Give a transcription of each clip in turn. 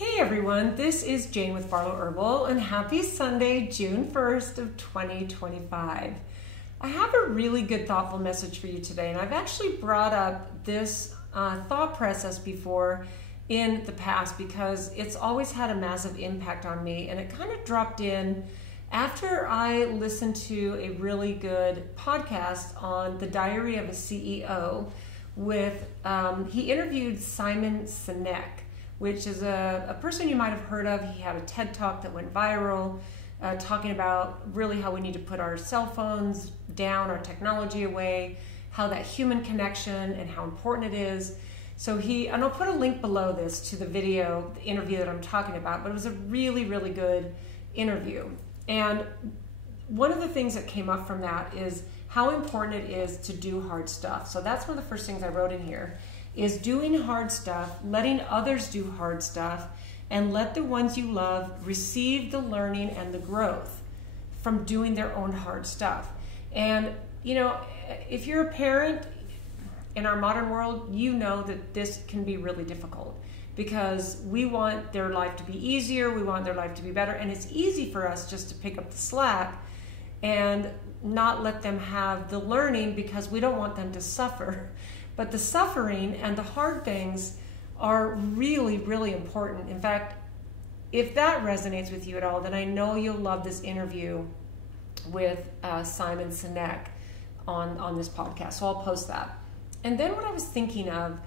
Hey everyone, this is Jane with Barlow Herbal, and happy Sunday, June 1st of 2025. I have a really good, thoughtful message for you today, and I've actually brought up this thought process before in the past because it's always had a massive impact on me, and it kind of dropped in after I listened to a really good podcast on the Diary of a CEO with, he interviewed Simon Sinek, which is a person you might have heard of. He had a TED Talk that went viral, talking about really how we need to put our cell phones down, our technology away, how that human connection and how important it is. So and I'll put a link below this to the video, the interview that I'm talking about, but it was a really, really good interview. And one of the things that came up from that is how important it is to do hard stuff. So that's one of the first things I wrote in here, is doing hard stuff, letting others do hard stuff, and let the ones you love receive the learning and the growth from doing their own hard stuff. And, you know, if you're a parent in our modern world, you know that this can be really difficult because we want their life to be easier, we want their life to be better, and it's easy for us just to pick up the slack and not let them have the learning because we don't want them to suffer. But the suffering and the hard things are really, really important. In fact, if that resonates with you at all, then I know you'll love this interview with Simon Sinek on this podcast. So I'll post that. And then what I was thinking of,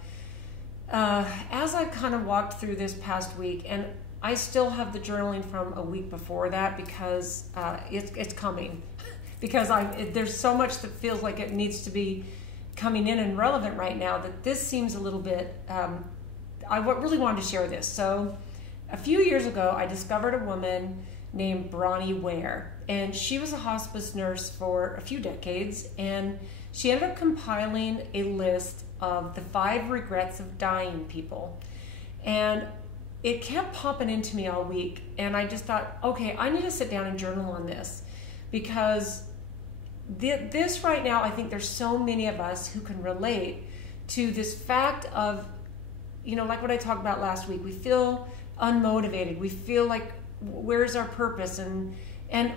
as I kind of walked through this past week, and I still have the journaling from a week before that because it's coming. Because there's so much that feels like it needs to be coming in and relevant right now that this seems a little bit, I really wanted to share this. So a few years ago, I discovered a woman named Bronnie Ware, and she was a hospice nurse for a few decades, and she ended up compiling a list of the 5 regrets of dying people. And it kept popping into me all week, and I just thought, okay, I need to sit down and journal on this because this right now, I think there's so many of us who can relate to this fact of, you know, like what I talked about last week, we feel unmotivated, we feel like where's our purpose, and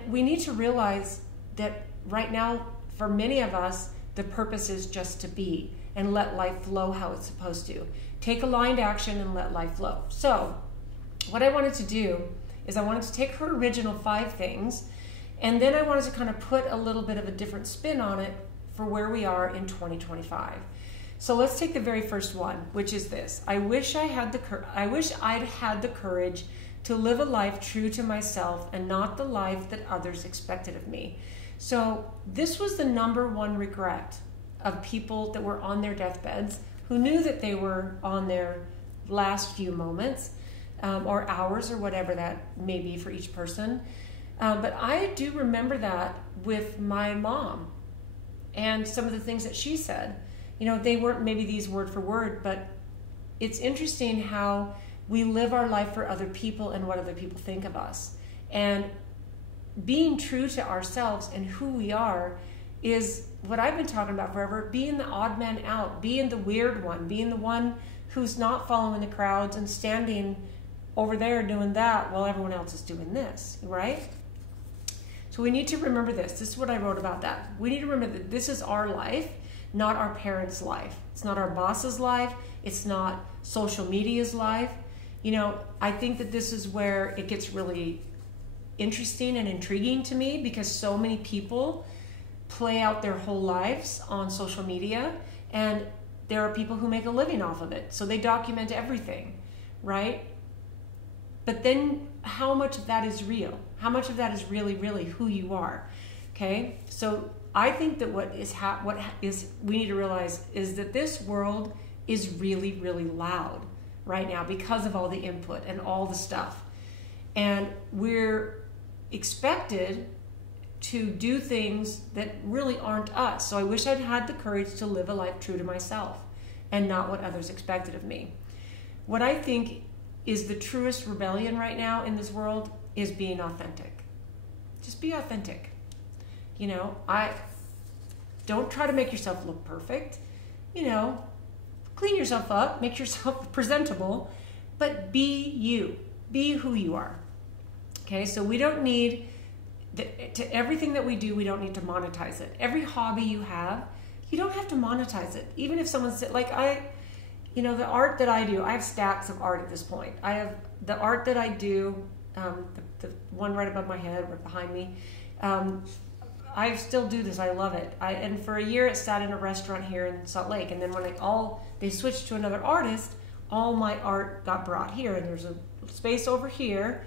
we need to realize that right now for many of us the purpose is just to be and let life flow how it's supposed to. Take aligned action and let life flow. So what I wanted to do is I wanted to take her original 5 things, and then I wanted to kind of put a little bit of a different spin on it for where we are in 2025. So let's take the very first one, which is this. I wish I'd had the courage to live a life true to myself and not the life that others expected of me. So this was the #1 regret of people that were on their deathbeds who knew that they were on their last few moments or hours or whatever that may be for each person. But I do remember that with my mom and some of the things that she said. You know, they weren't maybe these word for word, but it's interesting how we live our life for other people and what other people think of us. And being true to ourselves and who we are is what I've been talking about forever, being the odd man out, being the weird one, being the one who's not following the crowds and standing over there doing that while everyone else is doing this, right? So we need to remember this. This is what I wrote about that. We need to remember that this is our life, not our parents' life. It's not our boss's life. It's not social media's life. You know, I think that this is where it gets really interesting and intriguing to me because so many people play out their whole lives on social media, and there are people who make a living off of it. So they document everything, right? But then how much of that is real? How much of that is really, really who you are? Okay, so I think that what we need to realize is that this world is really, really loud right now because of all the input and all the stuff. And we're expected to do things that really aren't us. So I wish I'd had the courage to live a life true to myself and not what others expected of me. What I think is the truest rebellion right now in this world is being authentic. Just be authentic. You know, don't try to make yourself look perfect. You know, clean yourself up, make yourself presentable, but be you. be who you are. Okay, so we don't need to everything that we do, we don't need to monetize it. Every hobby you have, you don't have to monetize it. Even if someone said, like the art that I do, I have stacks of art at this point. I have the art that I do, the one right above my head, right behind me. I still do this. I love it. And for a year, it sat in a restaurant here in Salt Lake. And then when they switched to another artist, all my art got brought here. And there's a space over here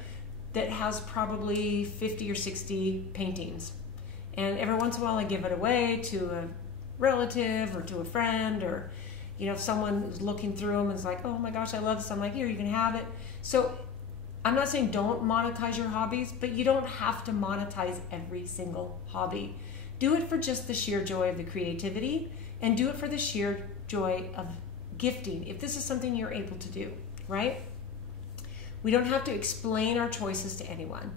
that has probably 50 or 60 paintings. And every once in a while, I give it away to a relative or to a friend, or if someone is looking through them and is like, oh my gosh, I love this, I'm like, here, you can have it. So I'm not saying don't monetize your hobbies, but you don't have to monetize every single hobby. Do it for just the sheer joy of the creativity, and do it for the sheer joy of gifting, if this is something you're able to do, right? We don't have to explain our choices to anyone,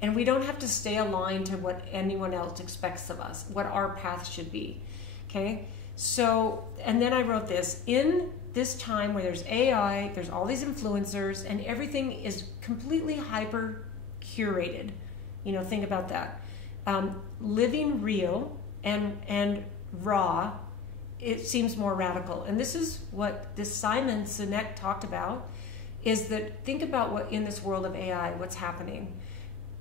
and we don't have to stay aligned to what anyone else expects of us, what our path should be, okay? So, and then I wrote this, in this time where there's AI, there's all these influencers, and everything is completely hyper curated. Think about that. Living real and raw, it seems more radical. And this is what this Simon Sinek talked about, is that think about what in this world of AI, what's happening.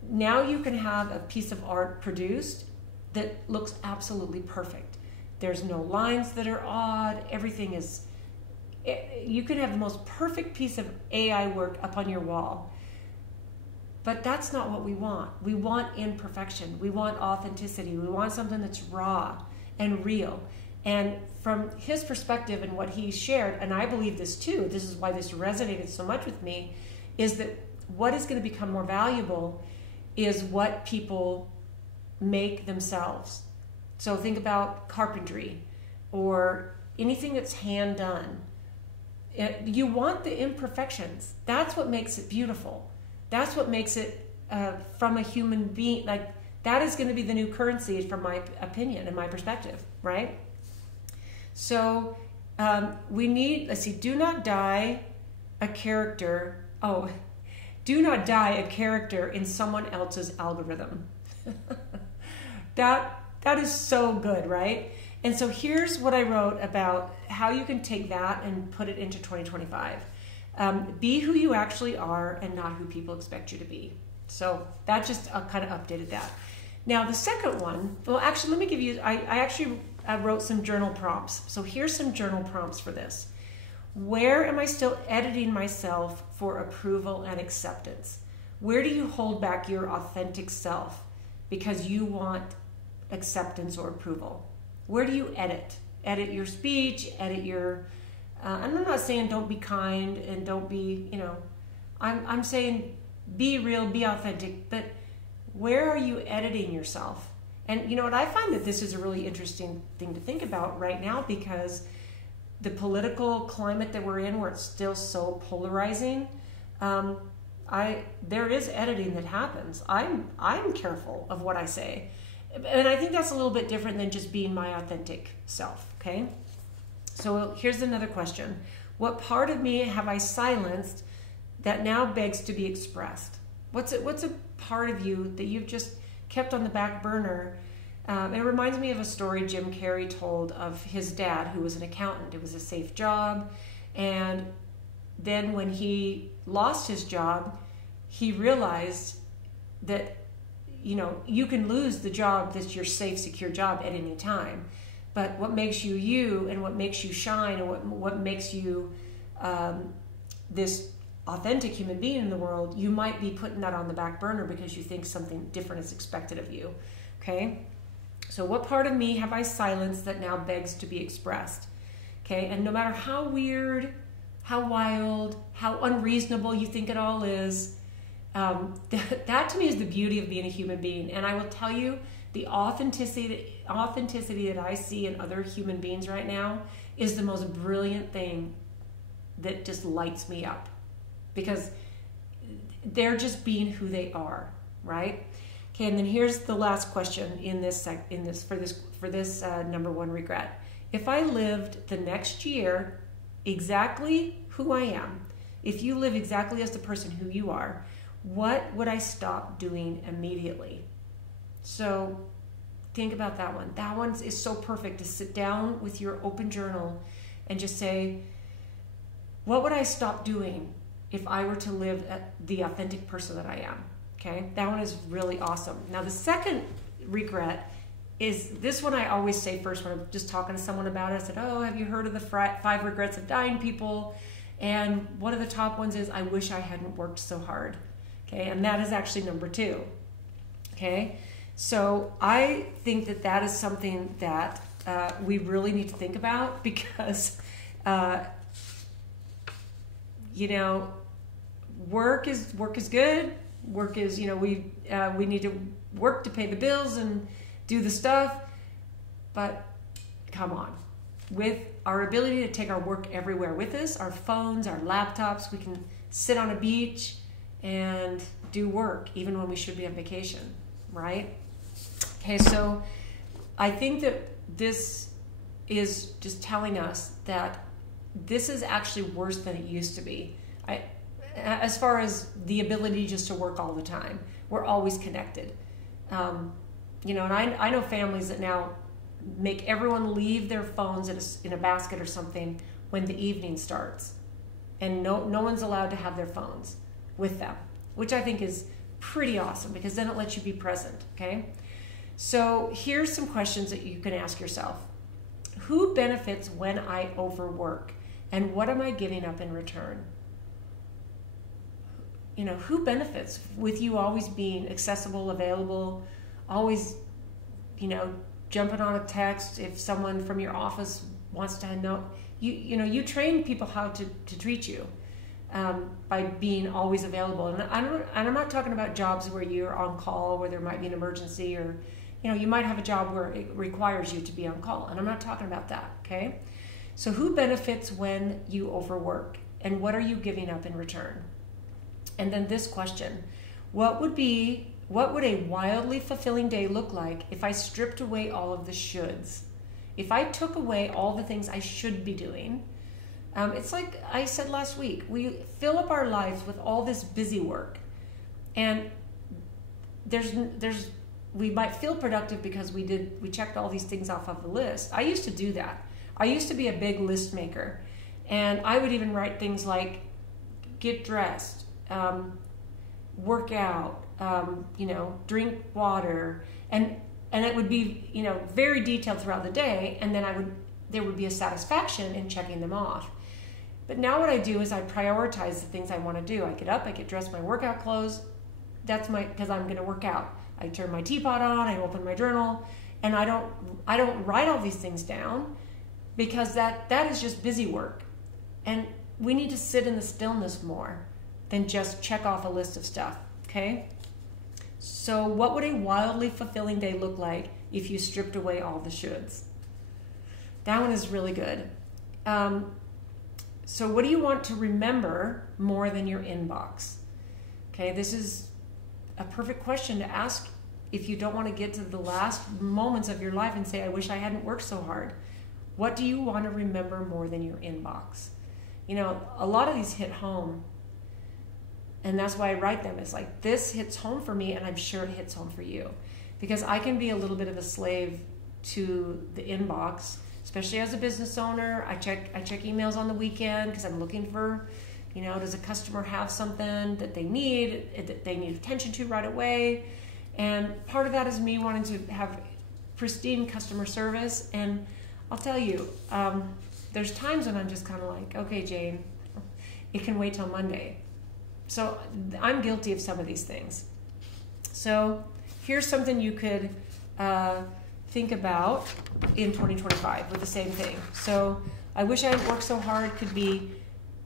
Now you can have a piece of art produced that looks absolutely perfect. There's no lines that are odd. Everything is, you could have the most perfect piece of AI work up on your wall. But that's not what we want. We want imperfection. We want authenticity. We want something that's raw and real. And from his perspective and what he shared, and I believe this too, this is why this resonated so much with me, is that what is going to become more valuable is what people make themselves. So think about carpentry or anything that's hand done. You want the imperfections. That's what makes it beautiful. That's what makes it from a human being. Like, that is going to be the new currency from my opinion and my perspective, right? So we need, let's see, do not die a character in someone else's algorithm. That is so good, right? And so here's what I wrote about how you can take that and put it into 2025. Be who you actually are and not who people expect you to be. So that just kind of updated that. Now the second one, well, actually, let me give you, I wrote some journal prompts. So here's some journal prompts for this. Where am I still editing myself for approval and acceptance? Where do you hold back your authentic self because you want acceptance or approval? Where do you edit? Edit your speech, edit your, and I'm not saying don't be kind and don't be, I'm saying be real, be authentic, but where are you editing yourself? And you know what, I find that this is a really interesting thing to think about right now, because the political climate that we're in, where it's still so polarizing, there is editing that happens. I'm careful of what I say. And I think that's a little bit different than just being my authentic self, okay? So here's another question. What part of me have I silenced that now begs to be expressed? What's a part of you that you've just kept on the back burner? It reminds me of a story Jim Carrey told of his dad, who was an accountant. It was a safe job. And then when he lost his job, he realized that you can lose the job that's your safe, secure job at any time. But what makes you you, and what makes you shine, and what makes you this authentic human being in the world, you might be putting that on the back burner because you think something different is expected of you, okay? So what part of me have I silenced that now begs to be expressed, okay? And no matter how weird, how wild, how unreasonable you think it all is, that to me is the beauty of being a human being. And I will tell you, the authenticity that I see in other human beings right now is the most brilliant thing that just lights me up, because they're just being who they are, right? Okay, and then here's the last question for this number one regret. If I lived the next year exactly who I am, if you live exactly as the person who you are, what would I stop doing immediately? So think about that one. That one is so perfect to sit down with your open journal and just say, what would I stop doing if I were to live the authentic person that I am? Okay, that one is really awesome. Now the second regret is this one I always say first when I'm just talking to someone about it. I said, oh, have you heard of the 5 regrets of dying people? And one of the top ones is, I wish I hadn't worked so hard. Okay, and that is actually number 2. Okay, so I think that that is something that we really need to think about, because, you know, work is good. Work is, you know, we need to work to pay the bills and do the stuff, but come on. With our ability to take our work everywhere with us, our phones, our laptops, we can sit on a beach and do work even when we should be on vacation, right? Okay, so I think that this is just telling us that this is actually worse than it used to be. As far as the ability just to work all the time, we're always connected. You know, and I know families that now make everyone leave their phones in a basket or something when the evening starts, and no one's allowed to have their phones with them, which I think is pretty awesome, because then it lets you be present. Okay, so here's some questions that you can ask yourself. Who benefits when I overwork, and what am I giving up in return? You know, who benefits with you always being accessible, available, always, you know, jumping on a text if someone from your office wants to know? You know, you train people how to treat you by being always available. And I'm not talking about jobs where you're on call, where there might be an emergency, or, you know, you might have a job where it requires you to be on call. And I'm not talking about that, okay? So who benefits when you overwork, and what are you giving up in return? And then this question, what would a wildly fulfilling day look like if I stripped away all of the shoulds? If I took away all the things I should be doing, it's like I said last week, we fill up our lives with all this busy work, and we might feel productive because we checked all these things off of the list. I used to do that. I used to be a big list maker, and I would even write things like get dressed, work out, you know, drink water, and it would be, you know, very detailed throughout the day, and then there would be a satisfaction in checking them off. But now what I do is I prioritize the things I want to do. I get up, I get dressed, my workout clothes. Because I'm going to work out. I turn my teapot on, I open my journal, and I don't write all these things down, because that is just busy work. And we need to sit in the stillness more than just check off a list of stuff, okay? So what would a wildly fulfilling day look like if you stripped away all the shoulds? That one is really good. So what do you want to remember more than your inbox? Okay, this is a perfect question to ask if you don't want to get to the last moments of your life and say, I wish I hadn't worked so hard. What do you want to remember more than your inbox? You know, a lot of these hit home, and that's why I write them. It's like, this hits home for me, and I'm sure it hits home for you. Because I can be a little bit of a slave to the inbox, especially as a business owner. I check emails on the weekend because I'm looking for, you know, does a customer have something that they need attention to right away? And part of that is me wanting to have pristine customer service. And I'll tell you, there's times when I'm just kind of like, okay, Jane, it can wait till Monday. So I'm guilty of some of these things. So here's something you could think about in 2025 with the same thing. So I wish I hadn't worked so hard could be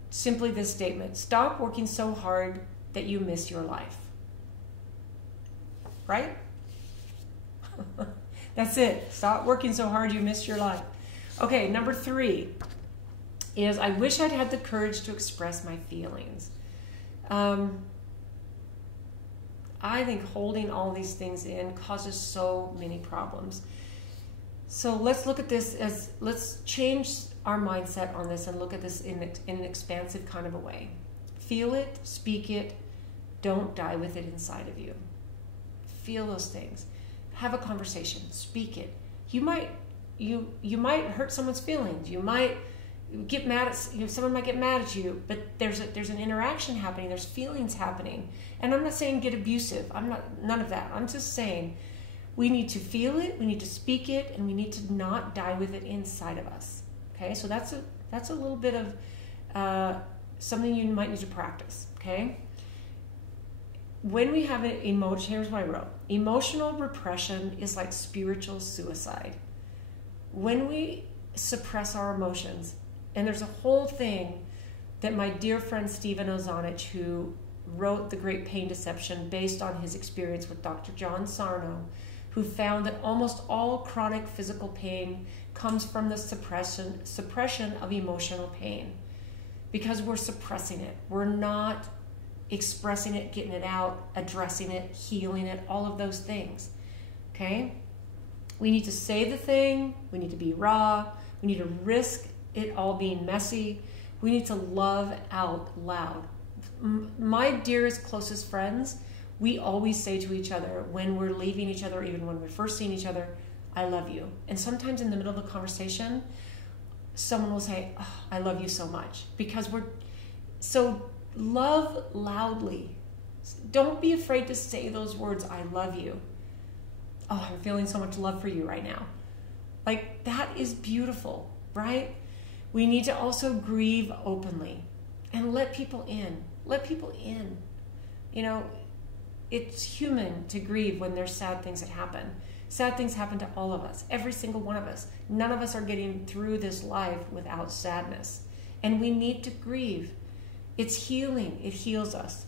simply this statement: stop working so hard that you miss your life. Right? That's it. Stop working so hard you miss your life. Okay, number 3 is I wish I'd had the courage to express my feelings. I think holding all these things in causes so many problems. So let's look at this let's change our mindset on this and look at this in an expansive kind of a way. Feel it, speak it, don't die with it inside of you. Feel those things. Have a conversation, speak it. You might hurt someone's feelings. You might get mad at someone might get mad at you, but there's an interaction happening. There's feelings happening, and I'm not saying get abusive. None of that. I'm just saying we need to feel it, we need to speak it, and we need to not die with it inside of us. Okay, so that's a little bit of something you might need to practice. Okay, when we have an emotion, here's what I wrote: emotional repression is like spiritual suicide. When we suppress our emotions, and there's a whole thing that my dear friend Stephen Ozanich, who wrote The Great Pain Deception based on his experience with Dr. John Sarno, who found that almost all chronic physical pain comes from the suppression of emotional pain, because we're suppressing it. We're not expressing it, getting it out, addressing it, healing it, all of those things. Okay? We need to say the thing. We need to be raw. We need to risk it all being messy. We need to love out loud. My dearest, closest friends, we always say to each other when we're leaving each other, even when we're first seeing each other, I love you. And sometimes in the middle of a conversation, someone will say, oh, I love you so much. Because so love loudly. Don't be afraid to say those words, I love you. Oh, I'm feeling so much love for you right now. Like, that is beautiful, right? We need to also grieve openly and let people in. Let people in. You know, it's human to grieve when there's sad things that happen. Sad things happen to all of us, every single one of us. None of us are getting through this life without sadness. And we need to grieve. It's healing. It heals us.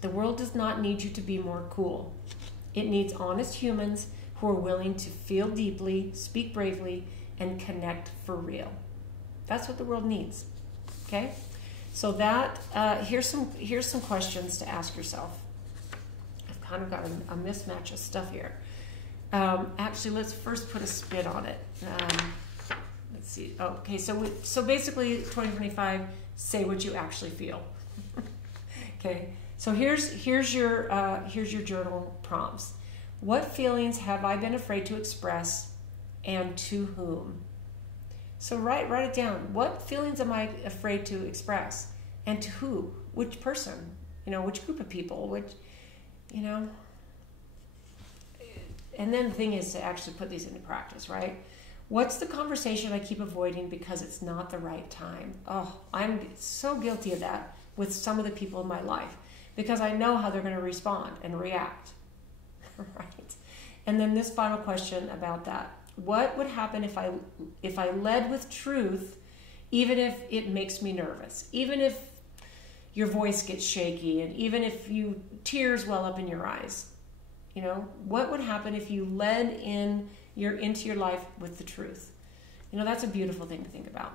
The world does not need you to be more cool. It needs honest humans who are willing to feel deeply, speak bravely, and connect for real. That's what the world needs. Okay? So that here's some questions to ask yourself. I've kind of got a mismatch of stuff here. Actually, let's first put a spin on it. Let's see. Oh, okay, so basically, 2025. Say what you actually feel. Okay. So here's your journal prompts. What feelings have I been afraid to express, and to whom? So write it down. What feelings am I afraid to express, and to who? Which person? Which group of people? And then the thing is to actually put these into practice, right? What's the conversation I keep avoiding because it's not the right time? Oh, I'm so guilty of that with some of the people in my life, because I know how they're going to respond and react, right? And then this final question about that. What would happen if I led with truth, even if it makes me nervous, even if your voice gets shaky, and even if tears well up in your eyes? What would happen if you led into your life with the truth? That's a beautiful thing to think about.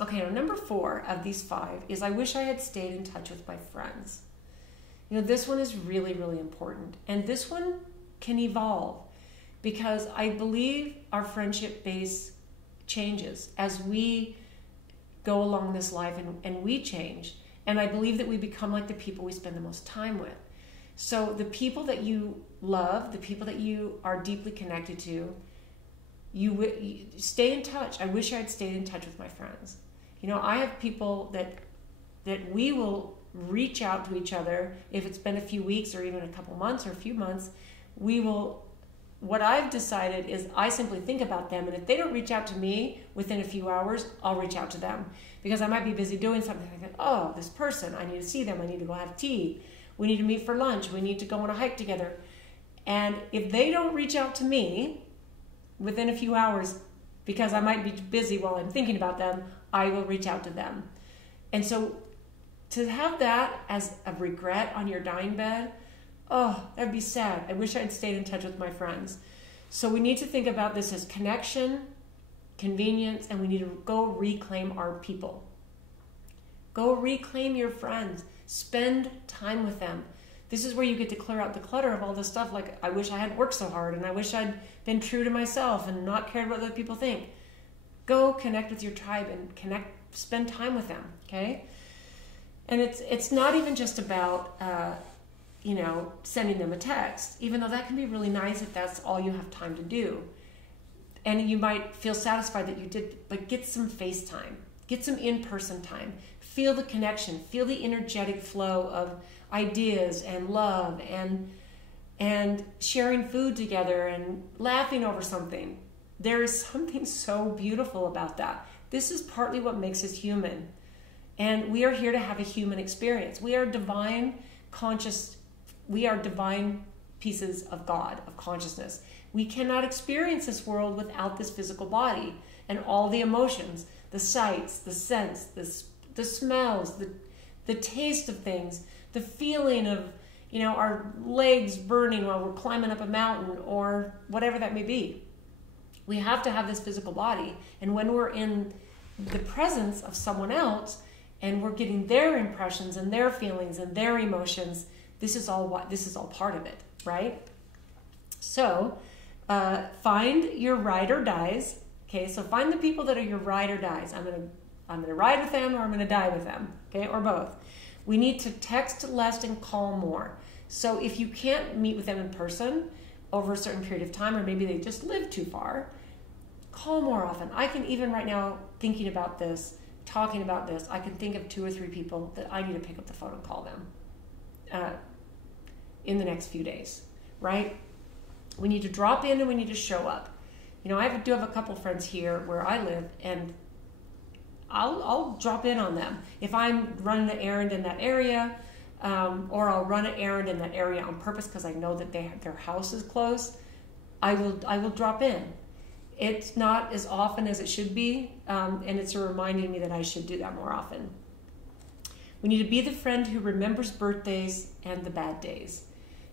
Okay, now number 4 of these 5 is I wish I had stayed in touch with my friends. This one is really, really important. And this one can evolve, because I believe our friendship base changes as we go along this life, and we change. And I believe that we become like the people we spend the most time with. So the people that you love, the people that you are deeply connected to, you stay in touch. I wish I had stayed in touch with my friends. I have people that we will reach out to each other if it's been a few weeks or even a couple months or a few months. What I've decided is I simply think about them, and if they don't reach out to me within a few hours, I'll reach out to them, because I might be busy doing something. I think, oh, this person, I need to see them. I need to go have tea. We need to meet for lunch. We need to go on a hike together. And if they don't reach out to me within a few hours, because I might be busy while I'm thinking about them, I will reach out to them. And so to have that as a regret on your dying bed, oh, that'd be sad. I wish I'd stayed in touch with my friends. So we need to think about this as connection, convenience, and we need to go reclaim our people. Go reclaim your friends. Spend time with them. This is where you get to clear out the clutter of all this stuff, like, I wish I hadn't worked so hard, and I wish I'd been true to myself and not cared what other people think. Go connect with your tribe and spend time with them, okay? And it's not even just about, sending them a text, even though that can be really nice if that's all you have time to do. And you might feel satisfied that you did, but get some FaceTime, get some in-person time, feel the connection, feel the energetic flow of ideas and love and sharing food together and laughing over something. There is something so beautiful about that. This is partly what makes us human. And we are here to have a human experience. We are divine pieces of God, of consciousness. We cannot experience this world without this physical body and all the emotions, the sights, the scents, the smells, the taste of things, the feeling of, our legs burning while we're climbing up a mountain or whatever that may be. We have to have this physical body. And when we're in the presence of someone else and we're getting their impressions and their feelings and their emotions, this is all part of it, right? So find your ride or dies. Okay, so find the people that are your ride or dies. I'm gonna ride with them, or I'm gonna die with them. Okay, or both. We need to text less and call more. So if you can't meet with them in person over a certain period of time, or maybe they just live too far, call more often. I can even right now, thinking about this, talking about this, I can think of 2 or 3 people that I need to pick up the phone and call them in the next few days, right? We need to drop in and we need to show up. I do have a couple friends here where I live, and I'll drop in on them. If I'm running an errand in that area, or I'll run an errand in that area on purpose because I know that their house is close, I will drop in. It's not as often as it should be, and it's reminding me that I should do that more often. We need to be the friend who remembers birthdays and the bad days.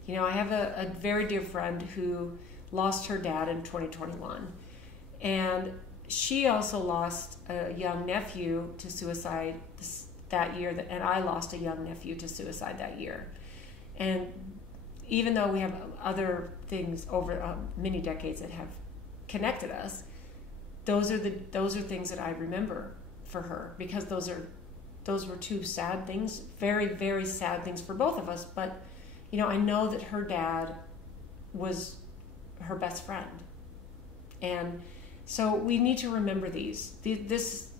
I have a very dear friend who lost her dad in 2021, and she also lost a young nephew to suicide that year, and I lost a young nephew to suicide that year. And even though we have other things over many decades that have connected us, those are things that I remember for her, because those were 2 sad things, very, very sad things for both of us. But I know that her dad was her best friend, and so we need to remember these. This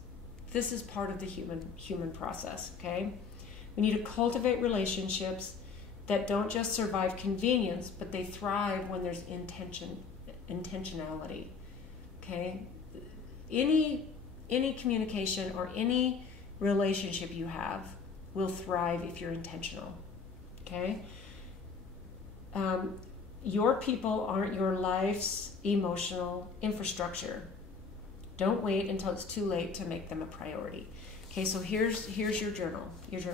is part of the human process. Okay, we need to cultivate relationships that don't just survive convenience, but they thrive when there's intentionality. Okay, any communication or any relationship you have will thrive if you're intentional. Okay. Your people aren't your life's emotional infrastructure. Don't wait until it's too late to make them a priority. Okay, so here's your journal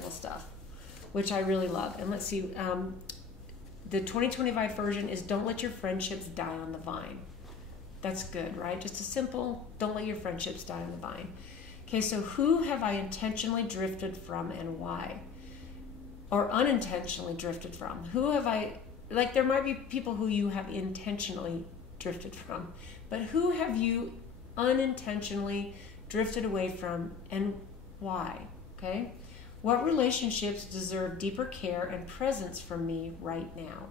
stuff, which I really love. And let's see, the 2025 version is don't let your friendships die on the vine. That's good, right? Just a simple, don't let your friendships die on the vine. Okay, so who have I intentionally drifted from and why? Or unintentionally drifted from? Who have I... there might be people who you have intentionally drifted from, but who have you unintentionally drifted away from and why? Okay? What relationships deserve deeper care and presence from me right now?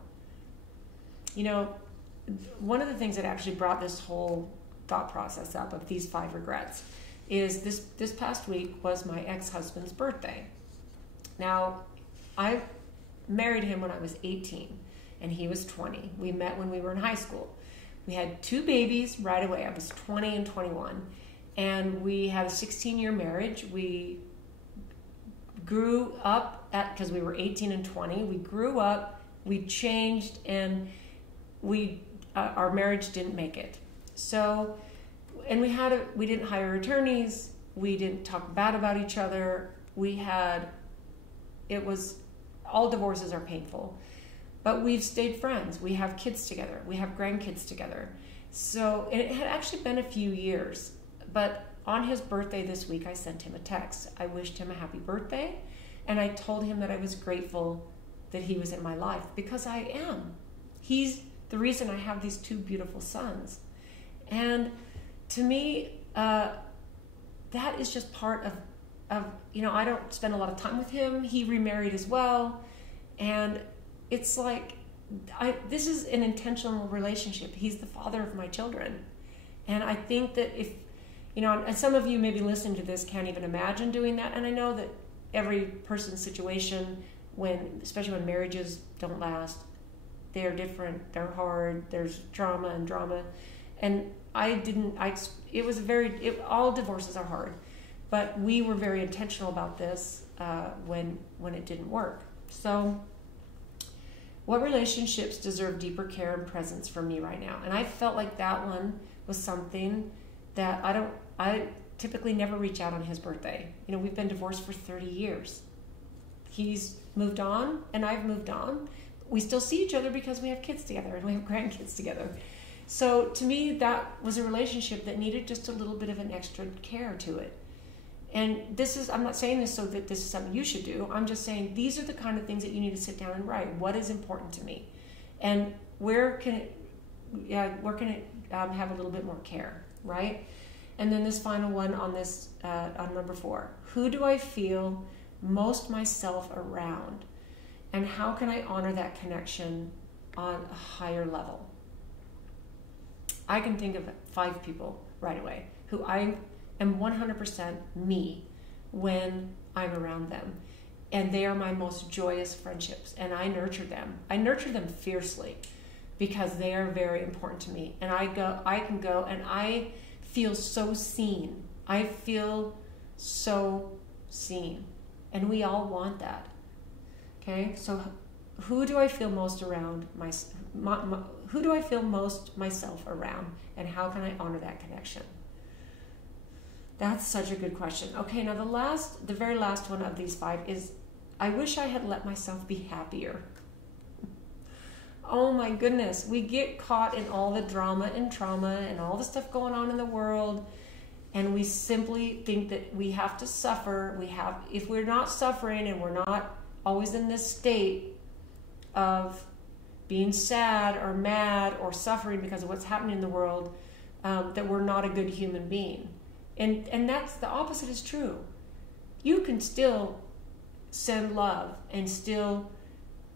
One of the things that actually brought this whole thought process up of these 5 regrets is this past week was my ex-husband's birthday. Now, I married him when I was 18. And he was 20. We met when we were in high school. We had 2 babies right away. I was 20 and 21. And we had a 16-year marriage. We grew up because we were 18 and 20. We grew up, we changed, and our marriage didn't make it. So, and we didn't hire attorneys. We didn't talk bad about each other. All divorces are painful. But we've stayed friends. We have kids together. We have grandkids together. So, and it had actually been a few years. But on his birthday this week, I sent him a text. I wished him a happy birthday. And I told him that I was grateful that he was in my life, because I am. He's the reason I have these 2 beautiful sons. And to me, that is just part I don't spend a lot of time with him. He remarried as well. And it's like, this is an intentional relationship. He's the father of my children. And I think that if, and some of you maybe listening to this can't even imagine doing that. And I know that every person's situation, especially when marriages don't last, they're different, they're hard, there's trauma and drama. And all divorces are hard. But we were very intentional about this when it didn't work. So what relationships deserve deeper care and presence from me right now? And I felt like that one was something that I typically never reach out on his birthday. We've been divorced for 30 years. He's moved on and I've moved on. We still see each other because we have kids together and we have grandkids together. So to me, that was a relationship that needed just a little bit of an extra care to it. And I'm not saying this so that this is something you should do. I'm just saying these are the kind of things that you need to sit down and write. What is important to me? And where can it have a little bit more care, right? And then this final one on this, on number 4. Who do I feel most myself around? And how can I honor that connection on a higher level? I can think of 5 people right away who I am 100% me when I'm around them. And they are my most joyous friendships. And I nurture them. I nurture them fiercely because they are very important to me. And I can go and I feel so seen. I feel so seen. And we all want that. Okay? So who do I feel most around who do I feel most myself around, and how can I honor that connection? That's such a good question. Okay, now the very last one of these 5 is, I wish I had let myself be happier. Oh my goodness, we get caught in all the drama and trauma and all the stuff going on in the world, and we simply think that we have to suffer. If we're not suffering and we're not always in this state of being sad or mad or suffering because of what's happening in the world, that we're not a good human being. And that's the opposite is true. You can still send love and still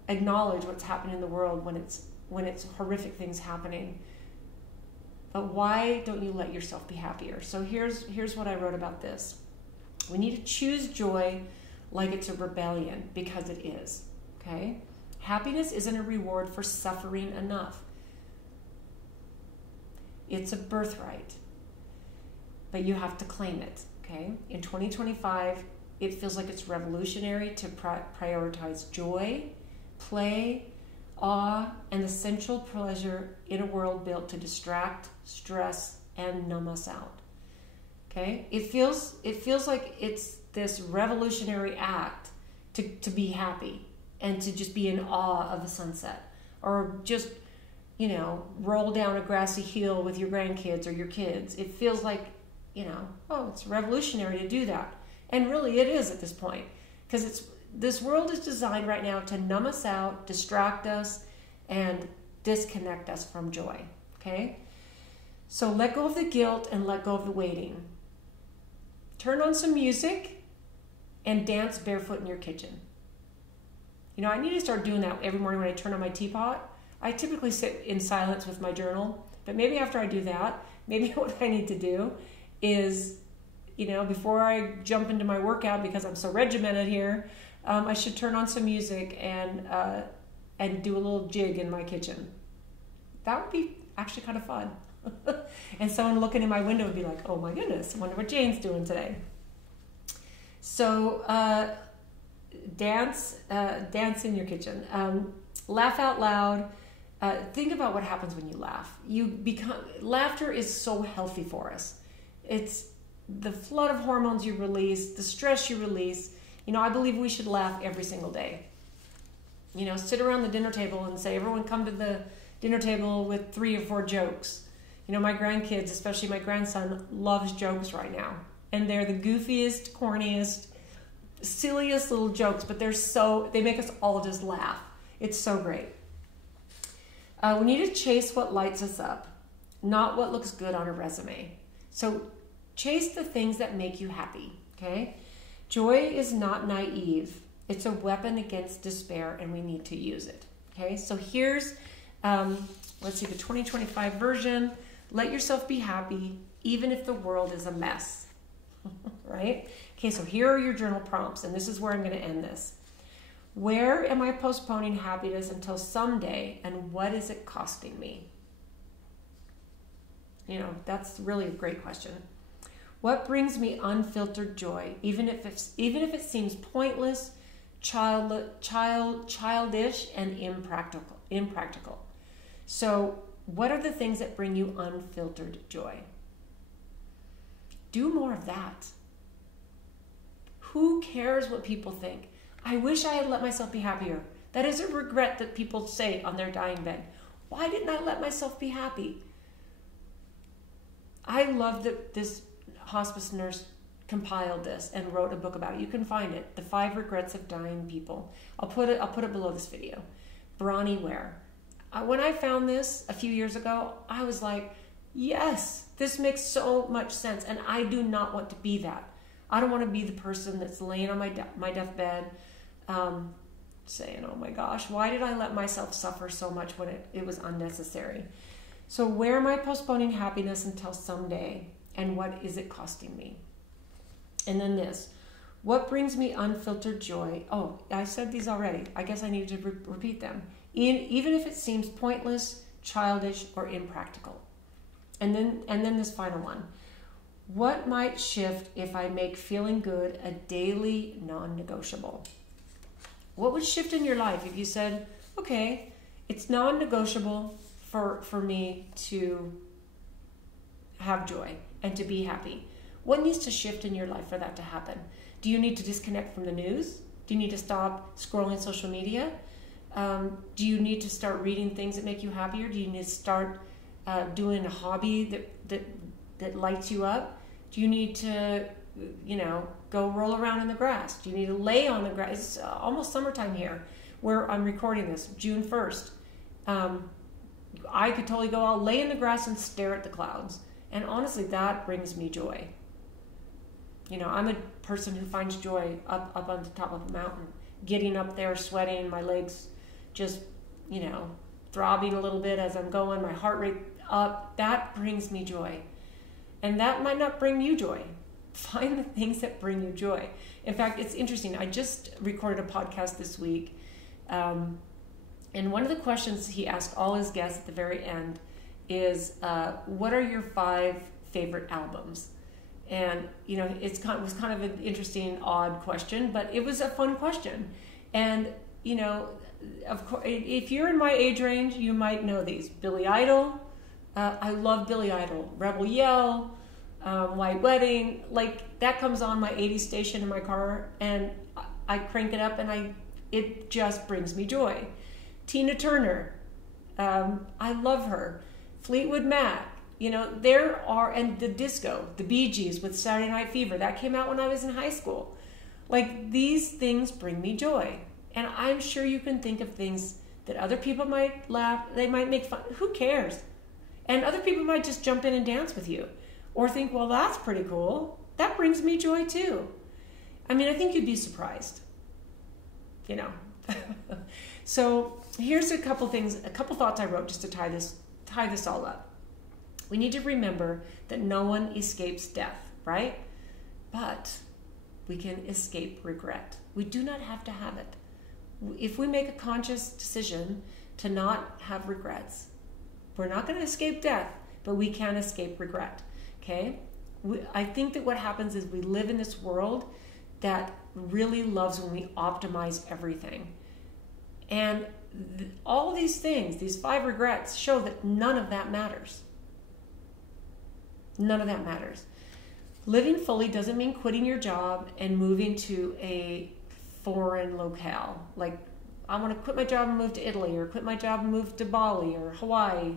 acknowledge what's happening in the world when it's horrific things happening. But why don't you let yourself be happier? So here's what I wrote about this. We need to choose joy like it's a rebellion, because it is. Okay? Happiness isn't a reward for suffering enough. It's a birthright. But you have to claim it, okay? In 2025, it feels like it's revolutionary to prioritize joy, play, awe, and essential pleasure in a world built to distract, stress, and numb us out. Okay? It feels like it's this revolutionary act to be happy and to just be in awe of a sunset, or just, roll down a grassy hill with your grandkids or your kids. It feels like, it's revolutionary to do that. And really it is at this point, because this world is designed right now to numb us out, distract us, and disconnect us from joy. Okay? So let go of the guilt and let go of the waiting. Turn on some music and dance barefoot in your kitchen. I need to start doing that every morning when I turn on my teapot. I typically sit in silence with my journal, but maybe after I do that, maybe what I need to do is, before I jump into my workout, because I'm so regimented here, I should turn on some music and do a little jig in my kitchen. That would be actually kind of fun. And someone looking in my window would be like, oh my goodness, I wonder what Jane's doing today. So dance in your kitchen. Laugh out loud. Think about what happens when you laugh. Laughter is so healthy for us. It's the flood of hormones you release, the stress you release. I believe we should laugh every single day. Sit around the dinner table and say, everyone come to the dinner table with 3 or 4 jokes. My grandkids, especially my grandson, loves jokes right now. And they're the goofiest, corniest, silliest little jokes, but they make us all just laugh. It's so great. We need to chase what lights us up, not what looks good on a resume. So chase the things that make you happy, okay? Joy is not naive. It's a weapon against despair, and we need to use it. Okay, so here's, let's see, the 2025 version. Let yourself be happy, even if the world is a mess. Right? Okay, so here are your journal prompts, and this is where I'm going to end this. Where am I postponing happiness until someday, and what is it costing me? You know, that's really a great question. What brings me unfiltered joy, even if it seems pointless, childish, and impractical? So, what are the things that bring you unfiltered joy? Do more of that. Who cares what people think? I wish I had let myself be happier. That is a regret that people say on their dying bed. Why didn't I let myself be happy? I love that this hospice nurse compiled this and wrote a book about it. You can find it, The 5 Regrets of Dying People. I'll put it below this video. Bronnie Ware. When I found this a few years ago, I was like, yes, this makes so much sense, and I do not want to be that. I don't want to be the person that's laying on my deathbed saying, oh my gosh, why did I let myself suffer so much when it was unnecessary? So where am I postponing happiness until someday, and what is it costing me? And then this, what brings me unfiltered joy? Oh, I said these already. I guess I need to repeat them. Even if it seems pointless, childish, or impractical. And then this final one. What might shift if I make feeling good a daily non-negotiable? What would shift in your life if you said, okay, it's non-negotiable for me to have joy and to be happy? What needs to shift in your life for that to happen? Do you need to disconnect from the news? Do you need to stop scrolling social media? Do you need to start reading things that make you happier? Do you need to start doing a hobby that lights you up? Do you need to, go roll around in the grass? Do you need to lay on the grass? It's almost summertime here where I'm recording this, June 1st. I could totally go out, lay in the grass and stare at the clouds. And honestly, that brings me joy. I'm a person who finds joy up on the top of a mountain, getting up there, sweating, my legs just, throbbing a little bit as I'm going, my heart rate up. That brings me joy. And that might not bring you joy. Find the things that bring you joy. In fact, it's interesting. I just recorded a podcast this week. And one of the questions he asked all his guests at the very end is, what are your 5 favorite albums? And, it was kind of an interesting, odd question, but it was a fun question. And, of course, if you're in my age range, you might know these. Billy Idol. I love Billy Idol. Rebel Yell, White Wedding. Like, that comes on my 80s station in my car, and I crank it up, and it just brings me joy. Tina Turner. I love her. Fleetwood Mac. And the disco, the Bee Gees with Saturday Night Fever. That came out when I was in high school. Like, these things bring me joy. And I'm sure you can think of things that other people might laugh, they might make fun. Who cares? And other people might just jump in and dance with you. Or think, well, that's pretty cool. That brings me joy too. I mean, I think you'd be surprised. So here's a couple thoughts I wrote just to tie this all up. We need to remember that no one escapes death, right? But we can escape regret. We do not have to have it. If we make a conscious decision to not have regrets, we're not going to escape death, but we can escape regret, okay? I think that what happens is we live in this world that really loves when we optimize everything. And all these things, these 5 regrets, show that none of that matters. None of that matters. Living fully doesn't mean quitting your job and moving to a foreign locale. Like, I want to quit my job and move to Italy, or quit my job and move to Bali or Hawaii.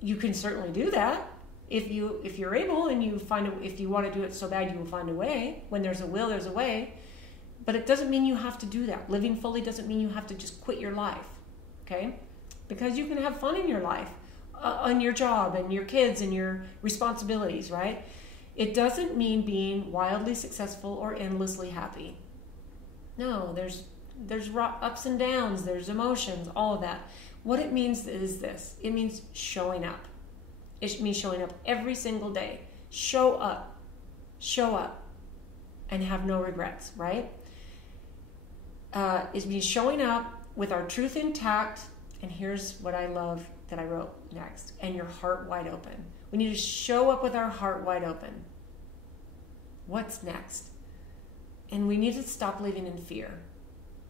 You can certainly do that if you're able, and if you want to do it so bad, you will find a way. When there's a will, there's a way. But it doesn't mean you have to do that. Living fully doesn't mean you have to just quit your life, okay? Because you can have fun in your life, on your job and your kids and your responsibilities, right? It doesn't mean being wildly successful or endlessly happy. No, there's ups and downs, there's emotions, all of that. What it means is this. It means showing up. It means showing up every single day. Show up, and have no regrets, right? It means showing up with our truth intact, and here's what I love that I wrote next, and your heart wide open. We need to show up with our heart wide open. What's next? And we need to stop living in fear,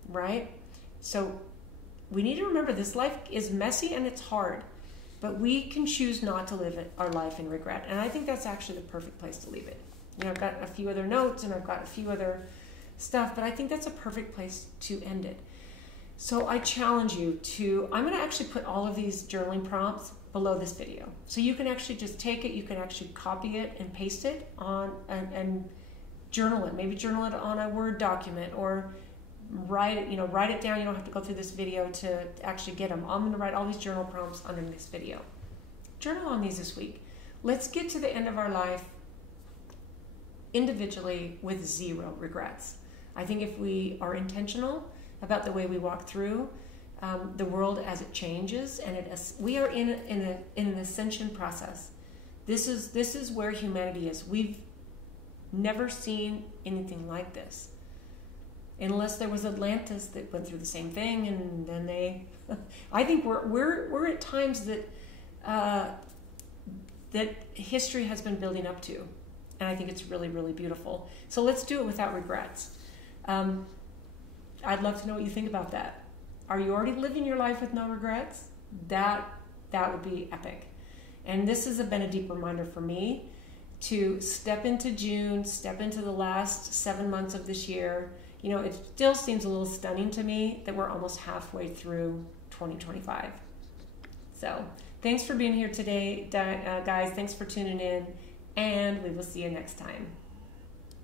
right? So we need to remember this life is messy and it's hard, but we can choose not to live our life in regret. And I think that's actually the perfect place to leave it. You know, I've got a few other notes and I've got a few other stuff, but I think that's a perfect place to end it. So I challenge you to, I'm going to actually put all of these journaling prompts below this video. So you can actually just take it, you can actually copy it and paste it on and journal it. Maybe journal it on a Word document or write it down. You don't have to go through this video to actually get them. I'm going to write all these journal prompts under this video. Journal on these this week. Let's get to the end of our life individually with zero regrets. I think if we are intentional about the way we walk through the world as it changes, and we are in an ascension process. This is where humanity is. We've never seen anything like this, unless there was Atlantis that went through the same thing, and then they. I think we're at times that that history has been building up to, and I think it's really, really beautiful. So let's do it without regrets. I'd love to know what you think about that. Are you already living your life with no regrets? That would be epic. And this has been a deep reminder for me to step into June, step into the last 7 months of this year. You know, it still seems a little stunning to me that we're almost halfway through 2025. So thanks for being here today, guys. Thanks for tuning in, and we will see you next time.